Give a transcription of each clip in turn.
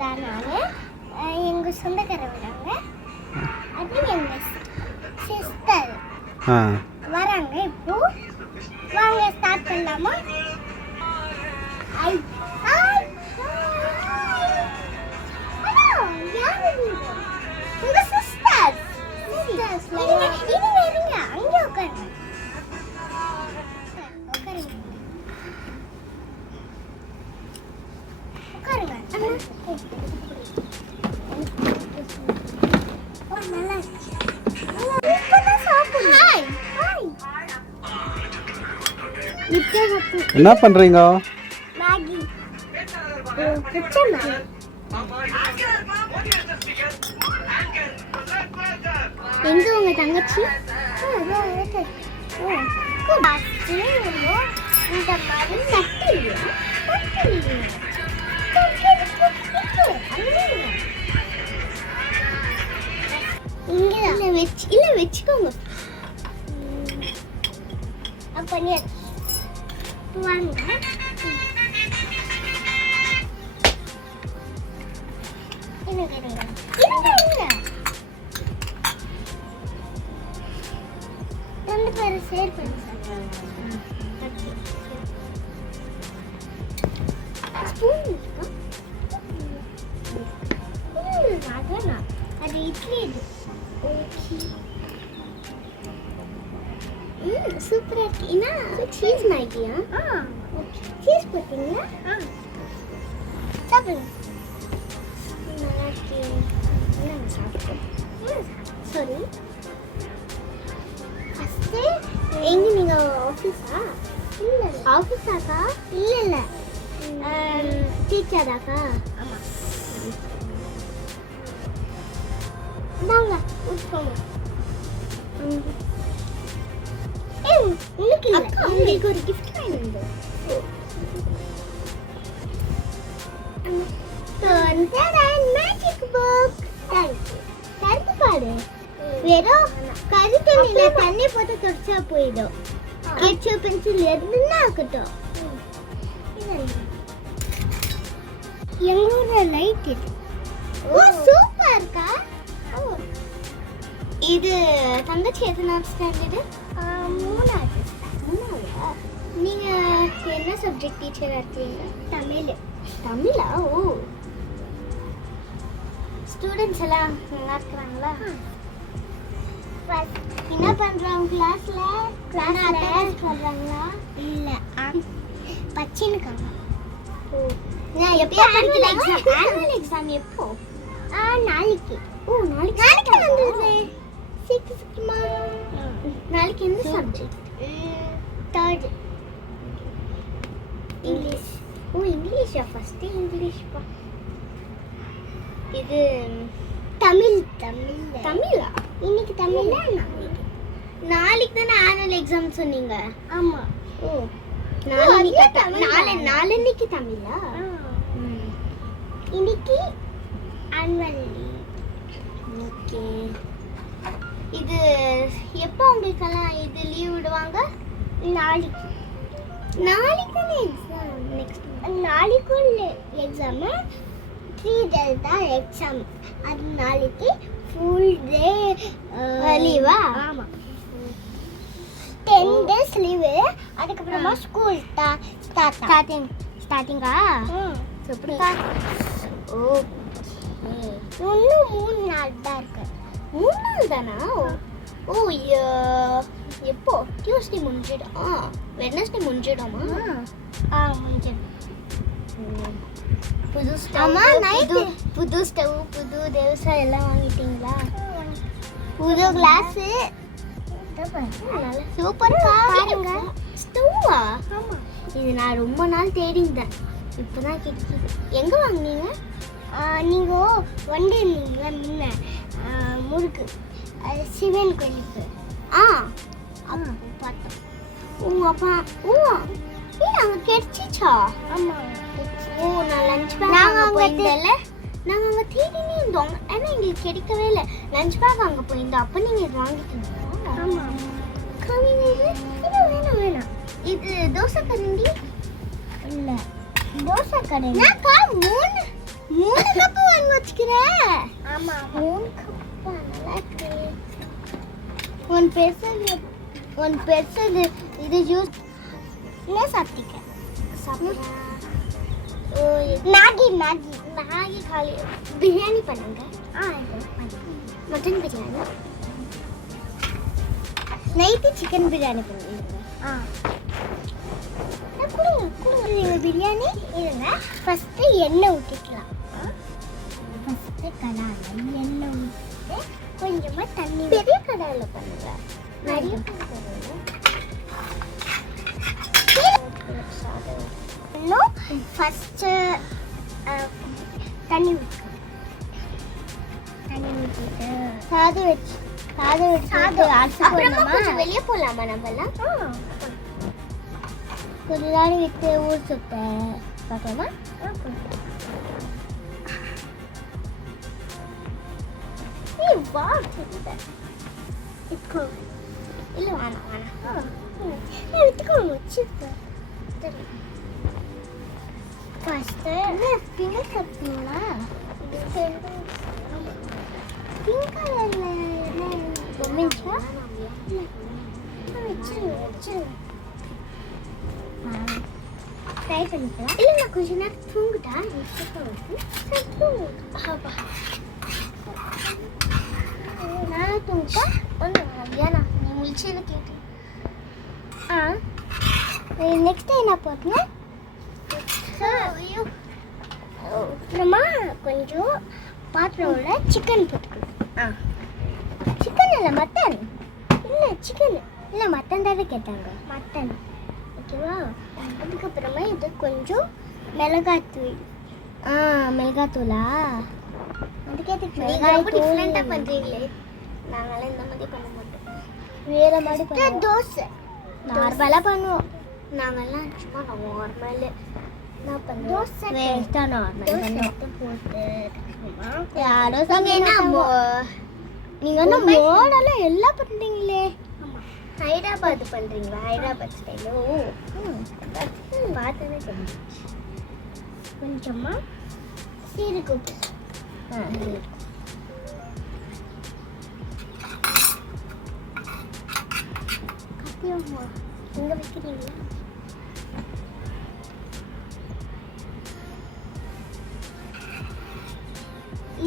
இப்போதான் நான் எங்கள் சொந்தக்காரர் வராங்க, அது எங்கள் சிஸ்டர் வராங்க. இப்போ வாங்க ஸ்டார்ட் பண்ணலாமா? உங்க சிஸ்டர் இருங்க அங்கே உட்காருங்க. என்ன பண்றீங்க? மேகி. எங்க உங்க தங்கச்சி? இந்த மாதிரி நட்டு இங்க வச்சு இல்ல வச்சுக்கோங்க. அப்ப நீ வாங்க. ரெண்டு பேரும் ஷேர் பண்ணி அது இட்லி இது. சூப்பரா இருக்கு. என்ன சீஸ் மேகியா? சீஸ் போட்டீங்களா? சாப்பிடுங்க. நல்லா இருக்கு. சாரி, ஃபஸ்ட்டு எங்க நீங்க ஆஃபீஸா? இல்லை ஆஃபீஸாக்கா? இல்லை இல்லை டீச்சராக்கா? ஆமாம். வாங்க உட்காருங்க. உங்களுக்கு இல்லை, உங்களுக்கு ஒரு கிஃப்ட் வாங்கிட்டு மேஜிக் புக். தண்ணி பாரு, வெறும் கறி தண்ணியில தண்ணி போட்டு தொடச்சா போயிடும். கெட்சோ பென்சில் எதுனா ஆகட்டும். எங்க ஊர்ல லைட் இது. ஓ சூப்பர் இருக்கா. இது தங்கச்சி எத்தனாவது ஸ்டாண்டர்டு? மூணாவது. நீங்க என்ன சப்ஜெக்ட் டீச்சரா இருக்கீங்க? தமிழ். தமிழா? ஓ, ஸ்டூடெண்ட்ஸ் எல்லாம் நல்லா இருக்கிறாங்களா? என்ன பண்றாங்க கிளாஸ்ல? பண்றாங்களா? இல்ல பச்சினுக்காங்க. ஓ, நான் எப்போ ஆனுவல் எக்ஸாம் எப்போ? நாளைக்கு. ஓ நாளைக்கு வந்துடுது. சீக்கிரமா. நாளைக்கு என்ன சப்ஜெக்ட்? Third English. ஓ இங்கிலீஷா? ஃபர்ஸ்ட் இங்கிலீஷ் பா. இது தமிழ். தமிழா? இன்னைக்கு தமிழா? நாளைக்கு தானே ஆனுவல் எக்ஸாம் சொன்னீங்க. ஆமா. ஓ நாளைக்கு தமிழா? இன்னைக்கு ஆனுவல். ஓகே. இது எப்போ உங்களுக்கெல்லாம் இது லீவ் விடுவாங்க? நாளைக்கு. நாளைக்கு தானே எக்ஸாம். நெக்ஸ்ட் நாளைக்கும் எக்ஸாம். 3 days தான் எக்ஸாம். அது நாளைக்கு ஃபுல் டே லீவா? ஆமா. 10 days லீவு. அதுக்கப்புறமா ஸ்கூல் ஸ்டார்டிங்கா? சூப்பரா. ஓகே. இன்னும் 3 நாள் தான் இருக்கு. 3 நாள் தானா? ஓ எப்போ? டியூஸ்டே முடிஞ்சிடும். வெட்னஸ்டே முடிஞ்சிடுமா? முடிஞ்சிடும். புது ஸ்டவ், புது ஸ்டவ், புது தேவசா எல்லாம் வாங்கிட்டீங்களா? புது கிளாஸ். சூப்பரா பாருங்க. ஸ்டவ்வா? ஆமா. இது நான் ரொம்ப நாள் தேடி இருந்தேன், இப்போதான் கிடைக்குது. எங்க வாங்குனீங்க? நீங்க வண்டி இருந்தீங்களா முன்ன முறுக்கு சிவன் கோயிலுக்கு? அப்போ பார்த்தோம். அப்பா அங்கே கிடைச்சிச்சா? ஆமாம். ஓ நான் லஞ்ச் பேக் அங்கே போயிருந்தேன்ல, நாங்கள் அங்கே தேடினே இருந்தோம், ஆனால் எங்களுக்கு கிடைக்கவே இல்லை. லஞ்ச் பேக் அங்கே போயிருந்தோம், அப்போ நீங்கள் இது வாங்கிட்டீங்களா? ஆமாம். இது வேணாம். இது தோசை கரண்டி இல்லை, தோசை கரண்டி. 3 3 கப் வாங்கி வச்சுக்கிறேன். ஆமா 3 கப் நல்லா இருக்கு. ஒன் பெருசு இது ஜூஸ் என்ன சாப்பிட்டீங்க? மேகி காலி பிரியாணி பண்ணுங்க. Mutton biryani night chicken biryani பண்ணுவீங்க. கொடுங்க பிரியாணி இருங்க. ஃபஸ்ட்டு எண்ணெய் ஊற்றிக்கலாம். ஃபஸ்ட்டு கடாயில் எண்ணெய் ஊற்றிட்டு கொஞ்சமாக தண்ணி பெரிய கடாயில் பண்ணுங்க. நிறைய இன்னும் ஃபஸ்ட்டு தண்ணி ஊற்றிட்டு சாதம் வச்சு வெளியே போகலாமா நம்மலாம்? கொஞ்ச நேரம் விட்டு ஊர் சுத்த பார்க்கலாமா? இல்லை வேணாம் விட்டுக்கோங்க. ஃபஸ்ட்டு பிங்க் சாப்பிட்டீங்களா? பிங்க் கலரில் பொம்மைச்சா வச்சிருங்க. ட்ரை பண்ணிக்கலாம். இல்லை நான் கொஞ்ச நேரம் தூங்கிட்டா நான் தூங்கிட்டா ஏன்னா நீ முடிச்சுன்னு கேட்டேன். நெக்ஸ்ட் என்ன போட்டேன்? அப்புறமா கொஞ்சம் பாத்திரம்ல சிக்கன் போட்டுக்கணும். சிக்கன் இல்லை மட்டன். இல்லை சிக்கன் இல்லை மட்டன் தானே கேட்டாங்க. மட்டன் ஓகேவா? அதுக்கப்புறமா இது கொஞ்சம் மிளகாத்தூள். மிளகாத்தூளா? அதுக்கு டிஃப்ரெண்ட்டாக பண்ணுறீங்களே. நாங்களாம் இந்த மாதிரி பண்ண மாட்டோம். வேறு மாதிரி பண்ணுவோம். தோசை நார்மலாக பண்ணுவோம். நாங்கள்லாம் சும்மா நார்மல் நான் பண்ணுவோம். தோசை வேஸ்ட்டாக நார்மல் போட்டு யாரோ நீங்கள் வந்து மோடெல்லாம் எல்லாம் பண்ணுறீங்களே. ஹைதராபாத் பண்ணுறீங்களா? ஹைதராபாத் ஸ்டைலோ பார்த்ததே தெரியும். கொஞ்சமாக சீரக உப்பு. கத்தியம்மா எங்கே வைக்கிறீங்களா?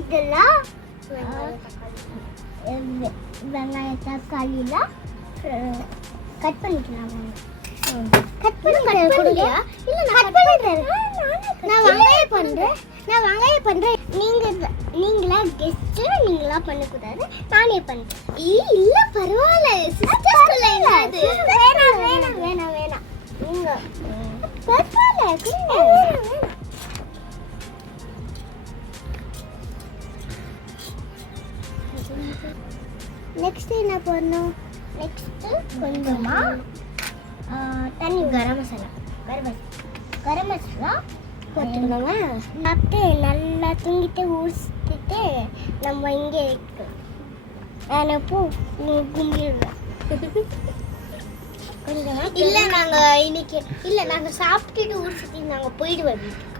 இதெல்லாம் வெங்காய தக்காளிலாம் கட் பண்ணிக்கலாம். கட் பண்ணி கொடுங்க. இல்லை நான் கட் பண்ணுறேன். நான் வெங்காயம் பண்ணுறேன். நீங்களா கெஸ்ட்டு நீங்களா பண்ணக்கூடாது. நானே பண்ணுறேன். இல்லை பரவாயில்ல சிஸ்டர் சொல்லாது. வேணாம் நீங்கள் பரவாயில்ல வேணாம். நெக்ஸ்ட் என்ன பண்ணணும்? நெக்ஸ்ட்டு கொஞ்சமாக தண்ணி கரம் மசாலா போட்டுக்கணுங்க. சாப்பிட்டு நல்லா தூங்கிட்டு ஊசிட்டு நம்ம இங்கே வைக்கலாம். நான் பூ கும்பிடுவேன். கொஞ்சமாக இல்லை நாங்கள் இன்னைக்கு இல்லை நாங்கள் சாப்பிட்டுட்டு ஊசிட்டு நாங்கள் போயிடுவோம் வீட்டுக்கு.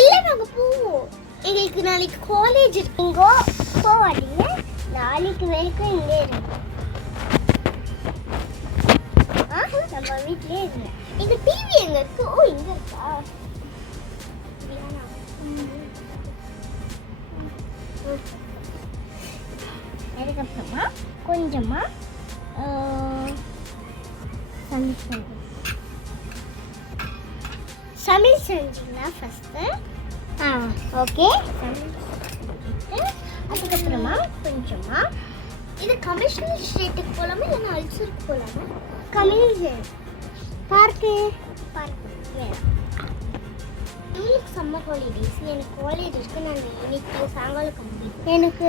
இல்லை நாங்கள் போவோம். எங்களுக்கு நாளைக்கு காலேஜ் இருக்குங்கோ. போவாதீங்க. நாளைக்கு வரைக்கும் இங்கே இருங்க. நம்ம வீட்லயே இருங்க. இந்த டிவி எங்க இருக்கு? இங்க இருக்கா? அதுக்கப்புறமா கொஞ்சமா சமையல் செஞ்சிங்கன்னா ஃபஸ்ட்டு ஓகே. அதுக்கப்புறமா கொஞ்சமா இது கமிஷனல் ஸ்ட்ரீட்டுக்கு போகலாமா இல்லைன்னா அல்சருக்கு போகலாமா? கமிஷன் பார்க்கு இவங்களுக்கு சம்மர் ஹாலிடேஸ். எனக்கு காலேஜ் இருக்கு. நான் இன்னைக்கு சாயங்காலம் கம்ப்ளீட். எனக்கு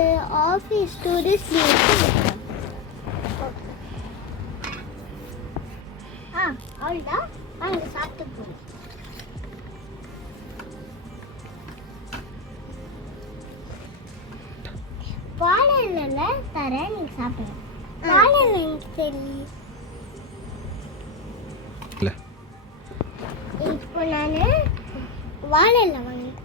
ஆஃபீஸ் டூரிஸ்ட் லீவ். அவ்வளோதான். அங்கே சாப்பிட்டு போகணும். வாழை இலையில தரேன், நீங்க சாப்பிடுங்க. வாழை இலை எனக்கு தெரியும். இப்போ நான் வாழை இலை வாங்கிட்டேன்.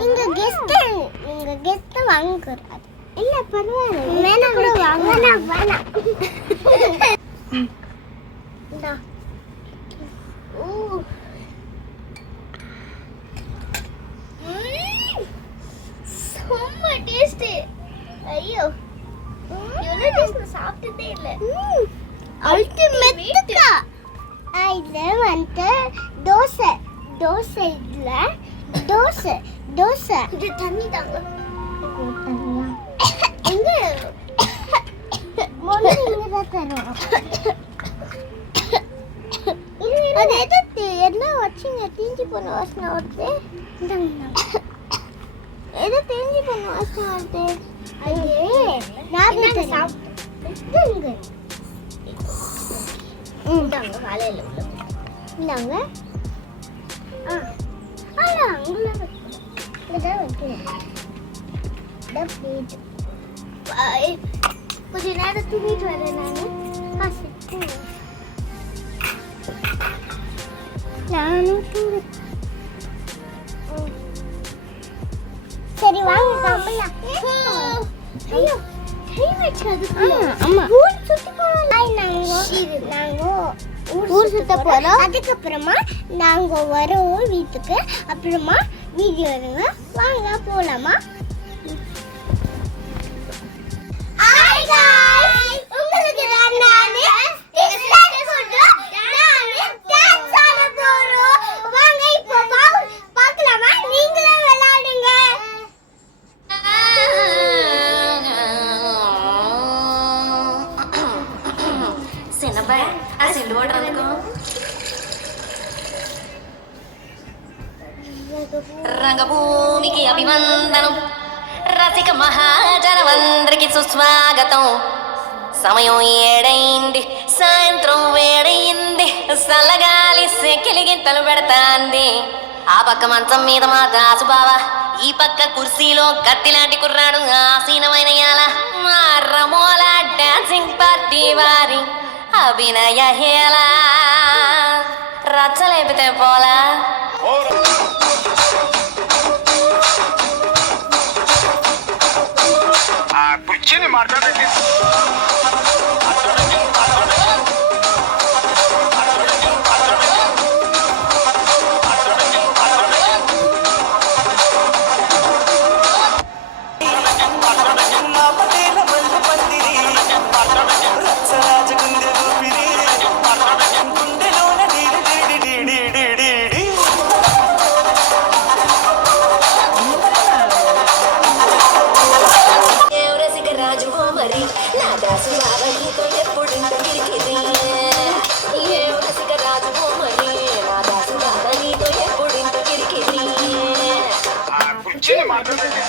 நீங்க கெஸ்ட் வாங்க கூடாது. இல்ல பரவாயில்ல, வேணாம் கூட வாங்க. வேணாம் இந்தா. ஓ செம்ம டேஸ்ட். ஐயோ இவ்வளோ டேஸ்ட் சாப்பிட்டதே இல்லை. அல்டிமேட்டா. இது வந்து தோசை தோசை இல்ல தோசை தோசை. இது தண்ணி தாங்க. எங்க மொழி இங்க தான் தரும். அது எது என்ன வச்சிங்க தீஞ்சி போன வாசனை வருது. எது தீஞ்சி போன வாசனை வருது? ஐயே நான் சாப்பிட்டேன். இந்தாங்க வாழையில உள்ள. இந்தாங்க. கொஞ்ச நேரம் தூங்கிட்டு வரேன் நானும் சரி வாங்க சாப்பிடலாம். ஐயோ ஊர் சுத்த போறோம். அதுக்கப்புறமா நாங்க வரோம் வீட்டுக்கு. அப்புறமா வீடியோ எடுங்க. வாங்க போலாமா? உங்களுக்கு வாங்க இப்போ பார்க்கலாமா? நீங்களே விளையாடுங்க. రంగభూమికి అభివందనం రసిక మహాజనమందరికి సుస్వాగతం సమయం ఏడైంది సాయంత్రం వేడయింది సల్లగాలి సెకిలిగింతలు పెడతాంది ఆ పక్క మంచం మీద మా దాసు బావ ఈ పక్క కుర్సీలో కత్తిలాంటి కుర్రాడు ఆసీనమైన యాల మా రమోల డాన్సింగ్ పార్టీ వారి అభినయ హేళ రచ్చలేపితే పోలా ಕುರ್ಚಿನಿ ಮಾತಾಡಕ್ಕೆ కుర్చిని మాట్లాడಕ್ಕೆ